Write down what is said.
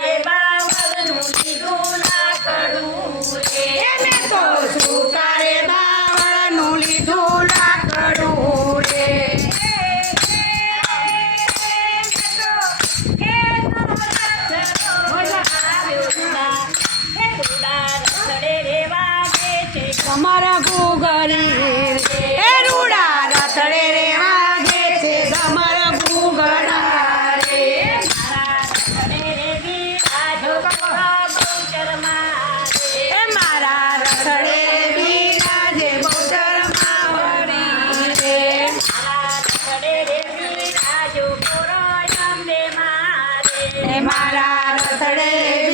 રે બાવળનું લીધું લાકડું રે મેં તો સુતા રે બાવળનું લીધું લાકડું રે તમારા ગુગળી એ રૂડા રતડે રે વાગે છે તમારા ગુગળા રે એ મારા રતડે બિરાજે બહુચરમાં વળી રે એ મારા રતડે